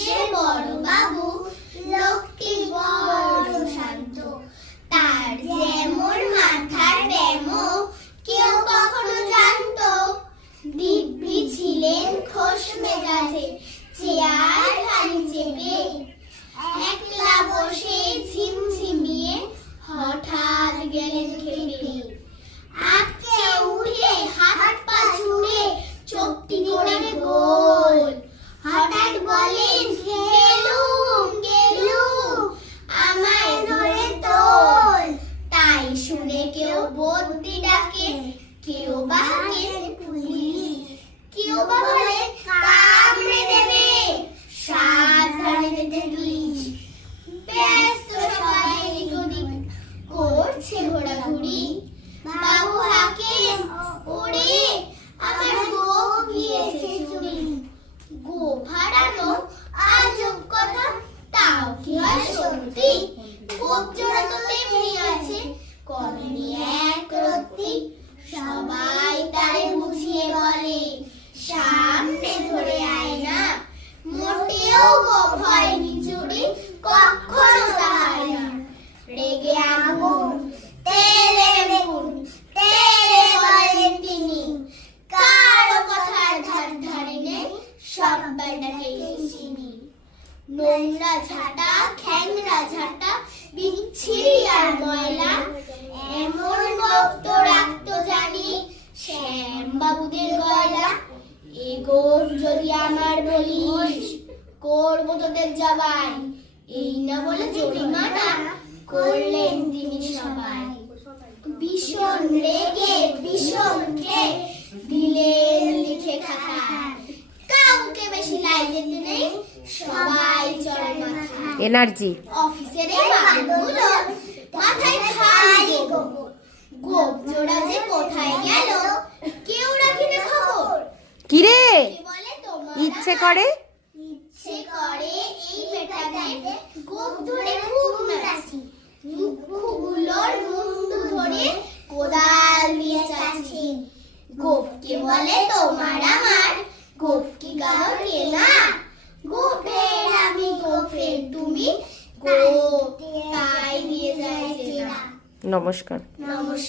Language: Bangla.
সে বড় বাবু লোকটি বড় শান্ত। তার যেমন মাথার ব্যাম কেউ কখনো জানত। দিব্যি ছিলেন খোশ মেজাজে, চেয়ার Volins. জোড়া তো তেমনি আছে। কমেনি এক রত্তি, সবাই বুঝিয়ে বলে, সামনে ধরে আয় না। মোটেও কখনো না। রেগে আগুন তিনি। নোংরা ঝাঁটা খ্যাংরা ঝাঁটা ময়লা এমন বক্ত রাখতো জানি শ্যাম বাবুদের গয়লা এগোর যদি আমার বলিস করব তোদের জবাই। এই না বলে জরিমানা করলেন তিনি সবাই। ভীষণ রেগে ভীষণ দিলেন লিখে খাতায় কাউকে বেশি লাই দিতে নেই সবাই চড়ে মাথায়। এনার্জি অফিসের এই বাবুগুলো মাথায় খালি গোবর। গোপ জোড়া যে কোথায় গেল কেউ রাখি না খবর কে বলে তোমার ইচ্ছে করে? ইচ্ছে করে এই বেটাকে গোপ ধরে খুব নাচি মুখগুলোর মুন্ডু ধরে কোদাল দিয়ে চাচ্ছি। গোপকে বলে তোমার আমার নমস্কার নমস্কার